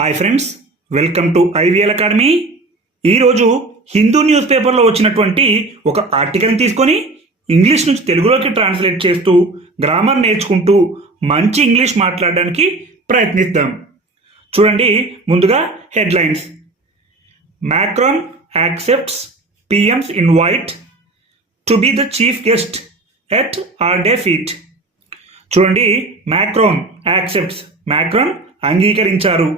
Hi friends welcome to IVL academy ఈరోజు Hindu news పేపర్లో వచ్చినటువంటి ఒక ఆర్టికల్ని తీసుకొని ఇంగ్లీష్ నుంచి తెలుగులోకి ట్రాన్స్లేట్ చేస్తూ గ్రామర్ నేర్చుకుంటూ మంచి ఇంగ్లీష్ మాట్లాడడానికి ప్రయత్నిద్దాం. చూడండి ముందుగా headlines. Macron accepts PM's invite to be the chief guest at R Day fete చూడండి మ్యాక్రోన్ యాక్సెప్ట్స్ మ్యాక్రోన్ అంగీకరించారు.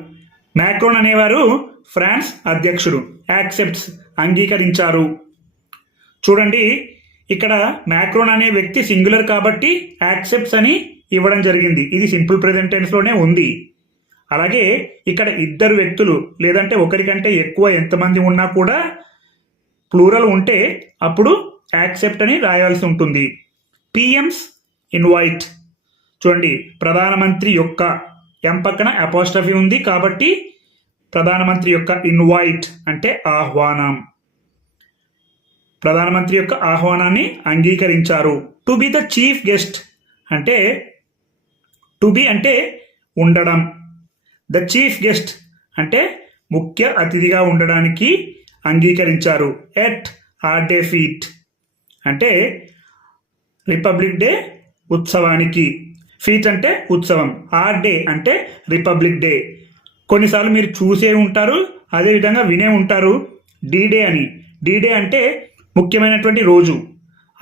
మ్యాక్రోన్ అనేవారు ఫ్రాన్స్ అధ్యక్షుడు. యాక్సెప్ట్స్ అంగీకరించారు. చూడండి ఇక్కడ మ్యాక్రోన్ అనే వ్యక్తి సింగులర్ కాబట్టి యాక్సెప్ట్స్ అని ఇవ్వడం జరిగింది. ఇది సింపుల్ ప్రెజెంట్ టెన్స్లోనే ఉంది. అలాగే ఇక్కడ ఇద్దరు వ్యక్తులు లేదంటే ఒకరికంటే ఎక్కువ ఎంతమంది ఉన్నా కూడా ప్లూరల్ ఉంటే అప్పుడు యాక్సెప్ట్ అని రాయాల్సి ఉంటుంది. PM's invite. చూడండి ప్రధానమంత్రి యొక్క ఎం పక్కన అపోస్టఫీ ఉంది కాబట్టి ప్రధానమంత్రి యొక్క ఇన్వైట్ అంటే ఆహ్వానం. ప్రధానమంత్రి యొక్క ఆహ్వానాన్ని అంగీకరించారు. To be the chief guest అంటే టు బి అంటే ఉండడం. ద చీఫ్ గెస్ట్ అంటే ముఖ్య అతిథిగా ఉండడానికి అంగీకరించారు. ఎట్ ఆర్ డే ఫీట్ అంటే రిపబ్లిక్ డే ఉత్సవానికి. ఫీచ్ అంటే ఉత్సవం ఆర్ డే అంటే రిపబ్లిక్ డే కొన్నిసార్లు మీరు చూసే ఉంటారు అదేవిధంగా వినే ఉంటారు. డీ డే అని. డీ డే అంటే ముఖ్యమైనటువంటి రోజు.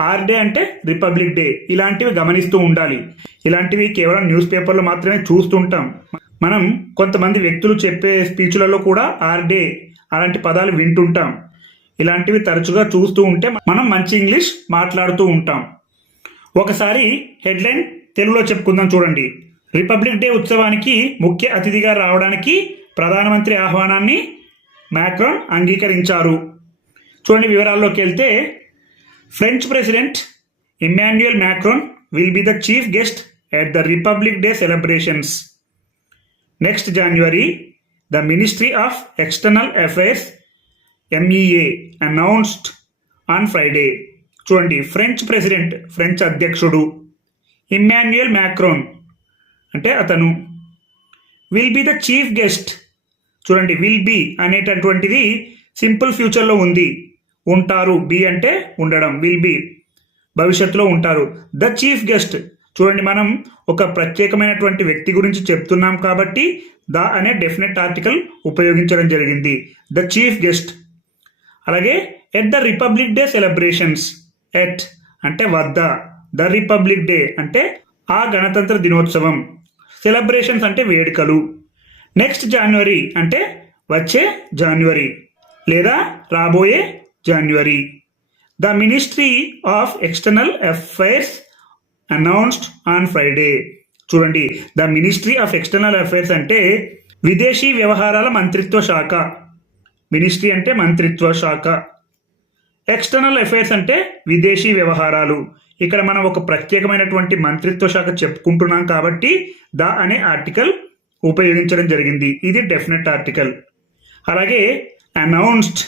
ఆర్ డే అంటే రిపబ్లిక్ డే ఇలాంటివి గమనిస్తూ ఉండాలి. ఇలాంటివి కేవలం న్యూస్ పేపర్లో మాత్రమే చూస్తుంటాం మనం కొంతమంది వ్యక్తులు చెప్పే స్పీచ్లలో కూడా ఆర్ డే అలాంటి పదాలు వింటుంటాం. ఇలాంటివి తరచుగా చూస్తూ ఉంటే మనం మంచి ఇంగ్లీష్ మాట్లాడుతూ ఉంటాం. ఒకసారి హెడ్లైన్ తెలుగులో చెప్పుకుందాం చూడండి. రిపబ్లిక్ డే ఉత్సవానికి ముఖ్య అతిథిగా రావడానికి ప్రధానమంత్రి ఆహ్వానాన్ని మ్యాక్రాన్ అంగీకరించారు. చూడండి వివరాల్లోకి వెళ్తే French president Emmanuel Macron will be the chief guest at the republic day celebrations next January the ministry of external affairs MEA announced on Friday చూడండి ఫ్రెంచ్ ప్రెసిడెంట్ ఫ్రెంచ్ అధ్యక్షుడు. ఇమ్మాన్యుయల్ మ్యాక్రోన్ అంటే అతను. Will be the chief guest చూడండి will be అనేటటువంటిది simple ఫ్యూచర్లో ఉంది. ఉంటారు B అంటే ఉండడం విల్ బి భవిష్యత్తులో ఉంటారు. ద చీఫ్ గెస్ట్ చూడండి మనం ఒక ప్రత్యేకమైనటువంటి వ్యక్తి గురించి చెప్తున్నాం కాబట్టి ద అనే డెఫినెట్ ఆర్టికల్ ఉపయోగించడం జరిగింది. ద చీఫ్ గెస్ట్ అలాగే at the republic day celebrations at అంటే వద్ద. ద రిపబ్లిక్ డే అంటే ఆ గణతంత్ర దినోత్సవం. సెలబ్రేషన్స్ అంటే వేడుకలు. నెక్స్ట్ జనవరి అంటే వచ్చే జనవరి లేదా రాబోయే జనవరి. The ministry of external affairs announced on Friday. చూడండి the ministry of external affairs అంటే విదేశీ వ్యవహారాల మంత్రిత్వ శాఖ. మినిస్ట్రీ అంటే మంత్రిత్వ శాఖ. ఎక్స్టర్నల్ అఫైర్స్ అంటే విదేశీ వ్యవహారాలు. ఇక్కడ మనం ఒక ప్రత్యేకమైనటువంటి మంత్రిత్వ శాఖ చెప్పుకుంటున్నాం కాబట్టి ద అనే ఆర్టికల్ ఉపయోగించడం జరిగింది. ఇది డెఫినెట్ ఆర్టికల్. అలాగే అనౌన్స్డ్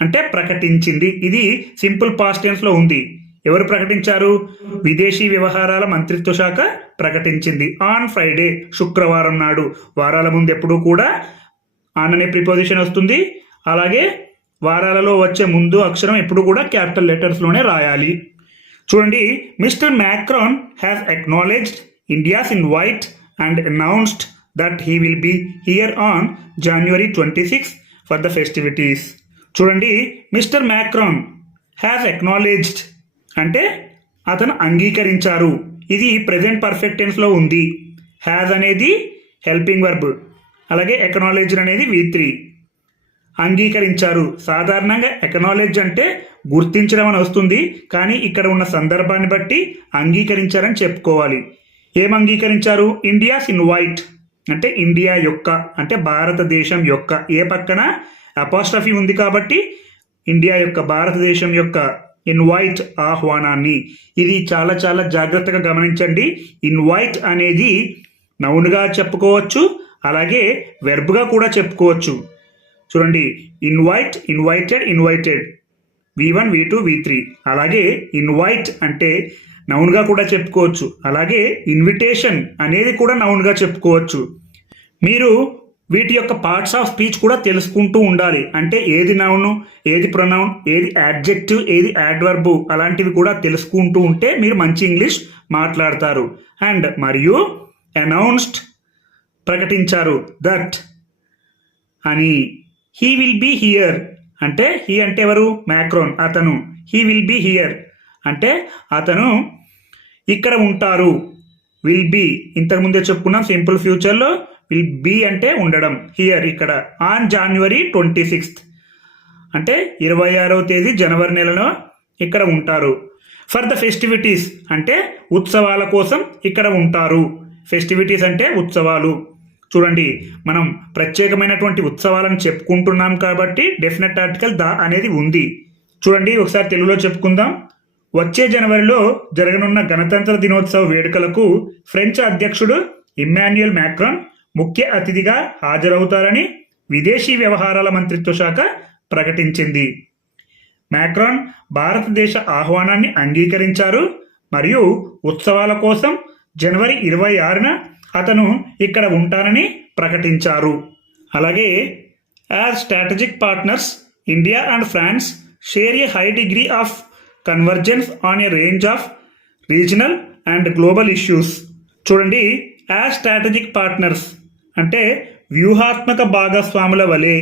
అంటే ప్రకటించింది. ఇది సింపుల్ పాస్ట్ ఉంది. ఎవరు ప్రకటించారు? విదేశీ వ్యవహారాల మంత్రిత్వ శాఖ ప్రకటించింది. ఆన్ ఫ్రైడే శుక్రవారం నాడు. వారాల ముందు ఎప్పుడూ కూడా ఆన్ అనే ప్రిపోజిషన్ వస్తుంది. అలాగే వారాలలో వచ్చే ముందు అక్షరం ఎప్పుడు కూడా క్యాపిటల్ లెటర్స్లోనే రాయాలి. చూడండి mister Macron has acknowledged India's invite and announced that he will be here on January twenty six for the festivities చూడండి మిస్టర్ మ్యాక్రాన్ హ్యాస్ అక్నాలెడ్జ్డ్ అంటే అతను అంగీకరించారు. ఇది ప్రజెంట్ పర్ఫెక్ట్ టెన్స్లో ఉంది. హ్యాజ్ అనేది హెల్పింగ్ వర్బ్ అలాగే ఎకనాలెడ్జ్ అనేది వి త్రీ అంగీకరించారు. సాధారణంగా ఎకనాలెడ్జ్ అంటే గుర్తించడం అని వస్తుంది. కానీ ఇక్కడ ఉన్న సందర్భాన్ని బట్టి అంగీకరించారని చెప్పుకోవాలి. ఏం అంగీకరించారు? ఇండియాస్ ఇన్వైట్ అంటే ఇండియా యొక్క అంటే భారతదేశం యొక్క. ఏ పక్కన? అపాస్ట్రఫీ ఉంది కాబట్టి ఇండియా యొక్క భారతదేశం యొక్క ఇన్వైట్ ఆహ్వానాన్ని. ఇది చాలా చాలా జాగ్రత్తగా గమనించండి. ఇన్వైట్ అనేది నౌన్గా చెప్పుకోవచ్చు. అలాగే వెర్బ్గా కూడా చెప్పుకోవచ్చు. చూడండి invite invited invited V one V two V three అలాగే ఇన్వైట్ అంటే నౌన్గా కూడా చెప్పుకోవచ్చు. అలాగే ఇన్విటేషన్ అనేది కూడా నౌన్గా చెప్పుకోవచ్చు. మీరు వీటి యొక్క పార్ట్స్ ఆఫ్ స్పీచ్ కూడా తెలుసుకుంటూ ఉండాలి. అంటే ఏది నౌను ఏది ప్రొనౌన్ ఏది యాడ్జెక్టివ్ ఏది యాడ్వర్బు అలాంటివి కూడా తెలుసుకుంటూ ఉంటే మీరు మంచి ఇంగ్లీష్ మాట్లాడతారు. అండ్ మరియు అనౌన్స్డ్ ప్రకటించారు. దట్ అని హీ విల్ బీ హియర్ అంటే హీ అంటే ఎవరు? మ్యాక్రోన్ అతను. హీ విల్ బీ హియర్ అంటే అతను ఇక్కడ ఉంటారు. విల్ బీ ఇంతకుముందే చెప్పుకున్నాం. సింపుల్ ఫ్యూచర్లో విల్ బీ అంటే ఉండడం. హియర్ ఇక్కడ. ఆన్ జనవరి ట్వంటీ సిక్స్త్ అంటే ఇరవై ఆరవ తేదీ జనవరి నెలలో ఇక్కడ ఉంటారు. ఫర్ ద ఫెస్టివిటీస్ అంటే ఉత్సవాల కోసం ఇక్కడ ఉంటారు. ఫెస్టివిటీస్ అంటే ఉత్సవాలు. చూడండి మనం ప్రత్యేకమైనటువంటి ఉత్సవాలను చెప్పుకుంటున్నాం కాబట్టి డెఫినెట్ ఆర్టికల్ ద అనేది ఉంది. చూడండి ఒకసారి తెలుగులో చెప్పుకుందాం. వచ్చే జనవరిలో జరగనున్న గణతంత్ర దినోత్సవ వేడుకలకు ఫ్రెంచ్ అధ్యక్షుడు ఇమ్మాన్యుయల్ మ్యాక్రాన్ ముఖ్య అతిథిగా హాజరవుతారని విదేశీ వ్యవహారాల మంత్రిత్వ శాఖ ప్రకటించింది. మ్యాక్రాన్ భారతదేశ ఆహ్వానాన్ని అంగీకరించారు. మరియు ఉత్సవాల కోసం జనవరి ఇరవై ఆరున అతను ఇక్కడ ఉంటానని ప్రకటించారు. అలాగే as strategic partners India and France share a high degree of convergence on a range of regional and global issues చూడండి యాజ్ స్ట్రాటజిక్ పార్ట్నర్స్ అంటే వ్యూహాత్మక భాగస్వాముల వలె.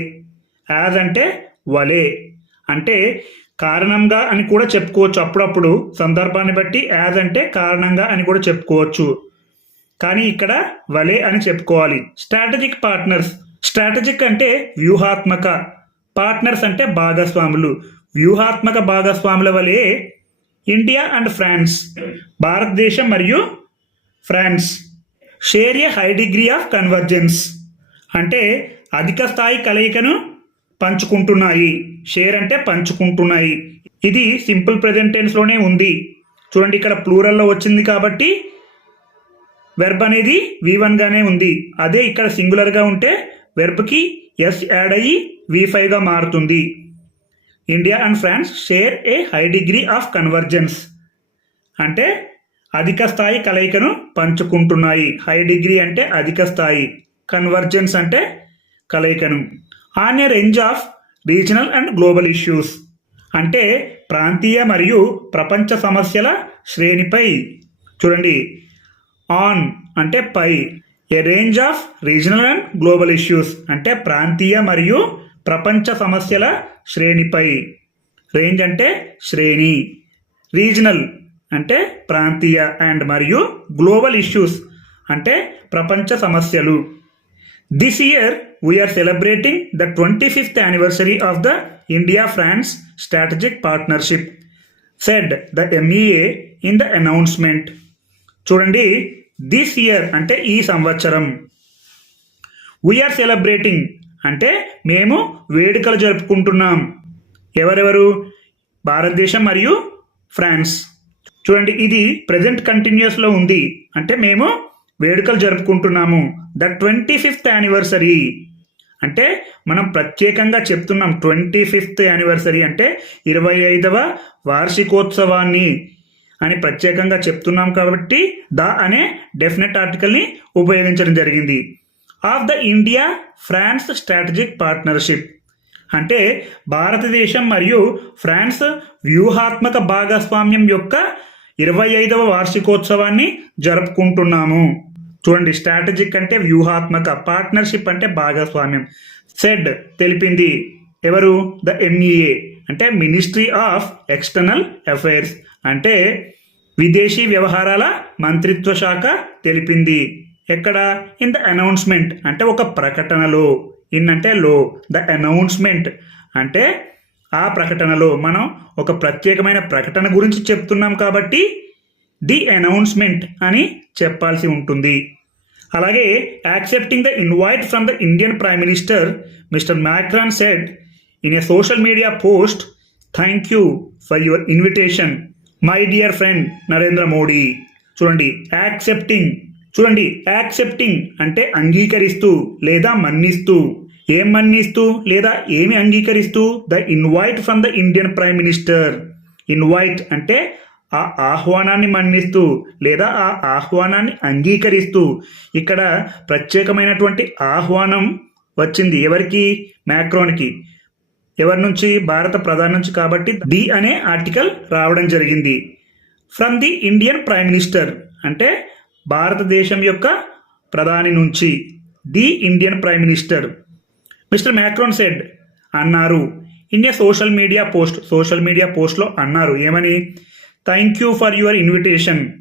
యాజ్ అంటే వలె. అంటే కారణంగా అని కూడా చెప్పుకోవచ్చు. అప్పుడప్పుడు సందర్భాన్ని బట్టి యాజ్ అంటే కారణంగా అని కూడా చెప్పుకోవచ్చు. కానీ ఇక్కడ వలే అని చెప్పుకోవాలి. స్ట్రాటజిక్ పార్ట్నర్స్ స్ట్రాటజిక్ అంటే వ్యూహాత్మక. పార్ట్నర్స్ అంటే భాగస్వాములు. వ్యూహాత్మక భాగస్వాముల వలె ఇండియా అండ్ ఫ్రాన్స్ భారతదేశం మరియు France share a high degree of convergence అంటే అధిక స్థాయి కలయికను పంచుకుంటున్నాయి. షేర్ అంటే పంచుకుంటున్నాయి. ఇది సింపుల్ ప్రెజెంటెన్స్లోనే ఉంది. చూడండి ఇక్కడ ప్లూరల్లో వచ్చింది కాబట్టి వెర్బ్ అనేది వి గానే ఉంది. అదే ఇక్కడ సింగులర్గా ఉంటే వెర్బ్కి ఎస్ యాడ్ అయ్యి వి ఫైవ్గా మారుతుంది. India and France share a high degree of convergence అంటే అధిక స్థాయి కలయికను పంచుకుంటున్నాయి. హై డిగ్రీ అంటే అధిక స్థాయి. కన్వర్జెన్స్ అంటే కలయికను. On a range of regional and global issues అంటే ప్రాంతీయ మరియు ప్రపంచ సమస్యల శ్రేణిపై. చూడండి. ఆన్ అంటే పై. A range of regional and global issues అంటే ప్రాంతీయ మరియు ప్రపంచ సమస్యల శ్రేణిపై. రేంజ్ అంటే శ్రేణి. రీజనల్ అంటే ప్రాంతీయ అండ్ మరియు గ్లోబల్ ఇష్యూస్ అంటే ప్రపంచ సమస్యలు. This year we're celebrating the twenty fifth anniversary of the India France strategic partnership said the MEA in the announcement చూడండి దిస్ ఇయర్ అంటే ఈ సంవత్సరం. వీఆర్ సెలబ్రేటింగ్ అంటే మేము వేడుకలు జరుపుకుంటున్నాం. ఎవరెవరు? భారతదేశం మరియు ఫ్రాన్స్. చూడండి ఇది ప్రజెంట్ కంటిన్యూస్లో ఉంది. అంటే మేము వేడుకలు జరుపుకుంటున్నాము. ద ట్వంటీ ఫిఫ్త్ యానివర్సరీ అంటే మనం ప్రత్యేకంగా చెప్తున్నాం ట్వంటీ ఫిఫ్త్ యానివర్సరీ అంటే ఇరవై ఐదవ వార్షికోత్సవాన్ని. అని ప్రత్యేకంగా చెప్తున్నాం కాబట్టి ద అనే డెఫినెట్ ఆర్టికల్ని ఉపయోగించడం జరిగింది. Of the India France strategic partnership. అంటే భారతదేశం మరియు ఫ్రాన్స్ వ్యూహాత్మక భాగస్వామ్యం యొక్క ఇరవై ఐదవ వార్షికోత్సవాన్ని జరుపుకుంటున్నాము. చూడండి స్ట్రాటజిక్ అంటే వ్యూహాత్మక పార్ట్నర్షిప్ అంటే భాగస్వామ్యం. సెడ్ తెలిపింది ఎవరు? ద ఎంఈఏ అంటే మినిస్ట్రీ ఆఫ్ ఎక్స్టర్నల్ అఫైర్స్. అంటే విదేశీ వ్యవహారాల మంత్రిత్వ శాఖ తెలిపింది. ఎక్కడ? ఇన్ ద అనౌన్స్మెంట్ అంటే ఒక ప్రకటనలో. ఇన్ అంటే లో. ద అనౌన్స్మెంట్ అంటే ఆ ప్రకటనలో మనం ఒక ప్రత్యేకమైన ప్రకటన గురించి చెప్తున్నాం కాబట్టి ది అనౌన్స్మెంట్ అని చెప్పాల్సి ఉంటుంది. అలాగే accepting the invite from the Indian prime minister Mr Macron said in a social media post thank you for your invitation. My dear friend Narendra Modi చూడండి యాక్సెప్టింగ్ చూడండి యాక్సెప్టింగ్ అంటే అంగీకరిస్తూ లేదా మన్నిస్తూ. ఏం మన్నిస్తూ లేదా ఏమి అంగీకరిస్తూ? The invite from the Indian prime minister invite అంటే ఆ ఆహ్వానాన్ని మన్నిస్తూ లేదా ఆ ఆహ్వానాన్ని అంగీకరిస్తూ. ఇక్కడ ప్రత్యేకమైనటువంటి ఆహ్వానం వచ్చింది ఎవరికి? మ్యాక్రోన్కి ఎవరి నుంచి? భారత ప్రధాని నుంచి కాబట్టి ది అనే ఆర్టికల్ రావడం జరిగింది. From the Indian prime minister అంటే భారతదేశం యొక్క ప్రధాని నుంచి. The Indian prime minister. Mister Macron said అన్నారు. India social media post social media పోస్ట్లో అన్నారు. ఏమని? Thank you for your invitation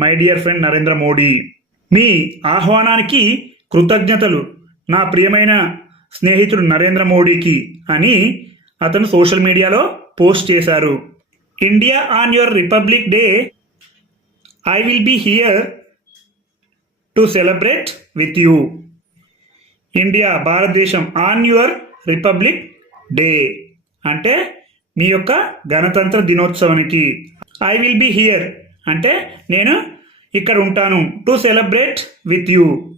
my dear friend Narendra Modi. మీ ఆహ్వానానికి కృతజ్ఞతలు. నా ప్రియమైన స్నేహితుడు నరేంద్ర మోడీకి అని అతను సోషల్ మీడియాలో పోస్ట్ చేశారు. India on your republic day I will be here to celebrate with you. India భారతదేశం ఆన్ యువర్ రిపబ్లిక్ డే అంటే మీ యొక్క గణతంత్ర దినోత్సవానికి. ఐ విల్ బి హియర్ అంటే నేను ఇక్కడ ఉంటాను టు సెలబ్రేట్ విత్ యూ.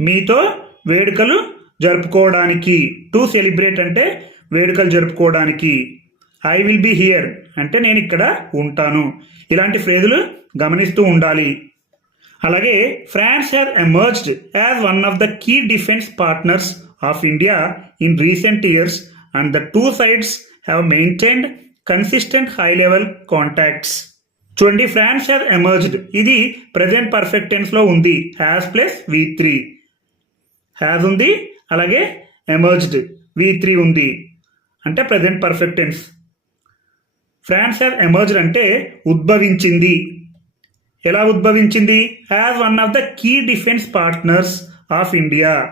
మీతో వేడుకలు జరుపుకోవడానికి టు సెలిబ్రేట్ అంటే వేడుకలు జరుపుకోవడానికి. ఐ విల్ బి హియర్ అంటే నేను ఇక్కడ ఉంటాను. ఇలాంటి ఫ్రేజులు గమనిస్తూ ఉండాలి. అలాగే France have emerged as one of the key defence partners of India in recent years and the two sides have maintained consistent high level contacts చూడండి ఫ్రాన్స్ హ్యావ్ ఎమర్జ్డ్ ఇది ప్రజెంట్ పర్ఫెక్ట్ టెన్స్లో ఉంది. Has plus V three has ఉంది. అలాగే emerged V three ఉంది. అంటే present perfect tense France have emerged అంటే ఉద్భవించింది. ఎలా ఉద్భవించింది? As one of the key defence partners of India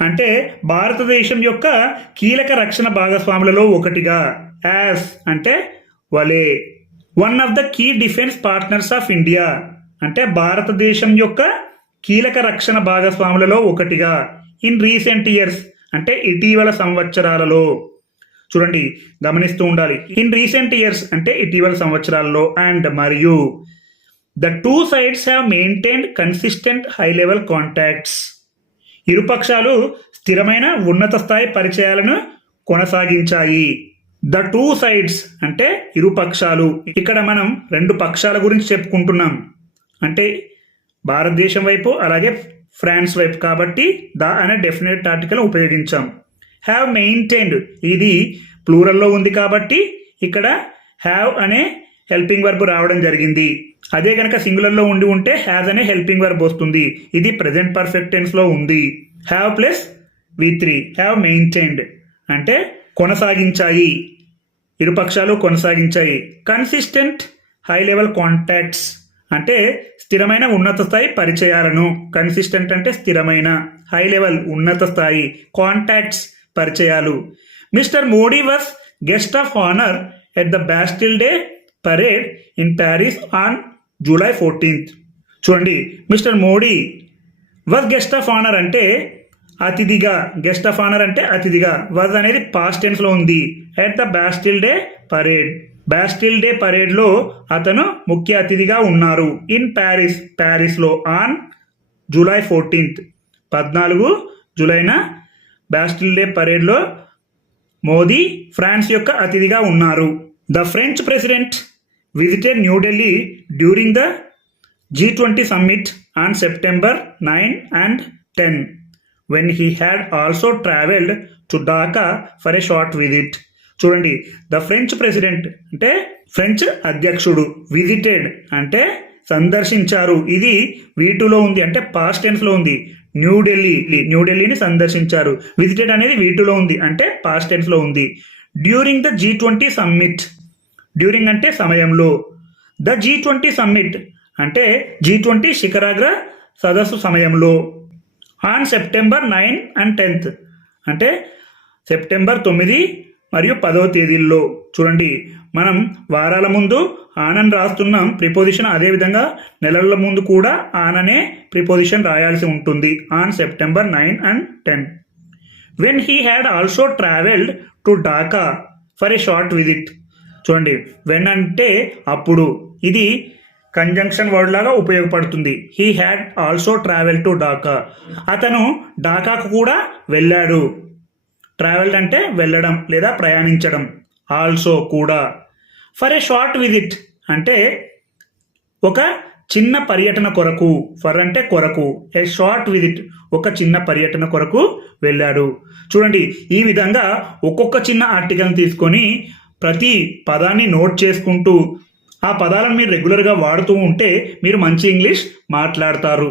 అంటే భారతదేశం యొక్క కీలక రక్షణ భాగస్వాములలో ఒకటిగా. యాజ్ అంటే వలే. One of the key defence partners of India అంటే భారతదేశం యొక్క కీలక రక్షణ భాగస్వాములలో ఒకటిగా. ఇన్ రీసెంట్ ఇయర్స్ అంటే ఇటీవల సంవత్సరాలలో. చూడండి గమనిస్తూ ఉండాలి. ఇన్ రీసెంట్ ఇయర్స్ అంటే ఇటీవల సంవత్సరాలలో అండ్ మరియు. The two sides have maintained consistent high level contacts. ఇరుపక్షాలు స్థిరమైన ఉన్నత స్థాయి పరిచయాలను కొనసాగించాయి. ద టూ సైడ్స్ అంటే ఇరుపక్షాలు. ఇక్కడ మనం రెండు పక్షాల గురించి చెప్పుకుంటున్నాం. అంటే భారతదేశం వైపు అలాగే ఫ్రాన్స్ వైపు కాబట్టి ద అనే డెఫినెట్ ఆర్టికల్ ఉపయోగించాం. హ్యావ్ మెయింటైన్డ్ ఇది ప్లూరల్లో ఉంది కాబట్టి ఇక్కడ హ్యావ్ అనే హెల్పింగ్ వర్బ్ రావడం జరిగింది. అదే కనుక సింగులర్లో ఉండి ఉంటే హ్యాజ్ అనే హెల్పింగ్ వర్బ్ వస్తుంది. ఇది ప్రజెంట్ పర్ఫెక్ట్ టెన్స్లో ఉంది. Have plus V three have maintained అంటే కొనసాగించాయి. ఇరుపక్షాలు కొనసాగించాయి. కన్సిస్టెంట్ హై లెవెల్ కాంటాక్ట్స్ అంటే స్థిరమైన ఉన్నత స్థాయి పరిచయాలను. కన్సిస్టెంట్ అంటే స్థిరమైన. హై లెవెల్ ఉన్నత స్థాయి. కాంటాక్ట్స్ పరిచయాలు. Mister Modi was guest of honour at the Bastille day parade in Paris on July fourteenth చూడండి mister Modi was guest of honour అంటే అతిథిగా. గెస్ట్ ఆఫ్ ఆనర్ అంటే అతిథిగా. వాజ్ అనేది పాస్ట్ టెన్స్లో ఉంది. At the Bastille Day parade Bastille Day పరేడ్లో అతను ముఖ్య అతిథిగా ఉన్నారు. ఇన్ ప్యారిస్ ప్యారిస్లో ఆన్ జూలై ఫోర్టీన్త్ పద్నాలుగు జూలైన బ్యాస్టిల్ డే పరేడ్లో మోదీ ఫ్రాన్స్ యొక్క అతిథిగా ఉన్నారు. The French president visited New Delhi during the G twenty summit on September nine and ten when he had also travelled to Dhaka for a short visit చూడండి the French president అంటే French అధ్యక్షుడు visited అంటే సందర్శించారు. ఇది వీటులో ఉంది అంటే past టెన్స్లో ఉంది. న్యూఢిల్లీ న్యూఢిల్లీని సందర్శించారు. విజిటెడ్ అనేది వీటులో ఉంది అంటే పాస్ట్ టెన్స్లో ఉంది. During the G twenty summit during అంటే సమయంలో. ద జీ ట్వంటీ సమ్మిట్ అంటే జీ ట్వంటీ శిఖరాగ్ర సదస్సు సమయంలో. On September nine and tenth అంటే సెప్టెంబర్ తొమ్మిది మరియు పదవ తేదీల్లో చూడండి. మనం వారాల ముందు ఆనని రాస్తున్నాం. ప్రిపోజిషన్ అదేవిధంగా నెలల ముందు కూడా ఆననే ప్రిపోజిషన్ రాయాల్సి ఉంటుంది. On September nine and ten. When he had also travelled to Dhaka for a short visit చూడండి. వెన్ అంటే అప్పుడు. ఇది కంజంక్షన్ వర్డ్ లాగా ఉపయోగపడుతుంది. He had also travel to Dhaka అతను ఢాకాకు కూడా వెళ్ళాడు. ట్రావెల్డ్ అంటే వెళ్ళడం లేదా ప్రయాణించడం. ఆల్సో కూడా. ఫర్ ఏ షార్ట్ విజిట్ అంటే ఒక చిన్న పర్యటన కొరకు. ఫర్ అంటే కొరకు. ఏ షార్ట్ విజిట్ ఒక చిన్న పర్యటన కొరకు వెళ్ళాడు. చూడండి ఈ విధంగా ఒక్కొక్క చిన్న ఆర్టికల్ని తీసుకొని ప్రతి పదాన్ని నోట్ చేసుకుంటూ ఆ పదాలను మీరు రెగ్యులర్గా వాడుతూ ఉంటే మీరు మంచి ఇంగ్లీష్ మాట్లాడతారు.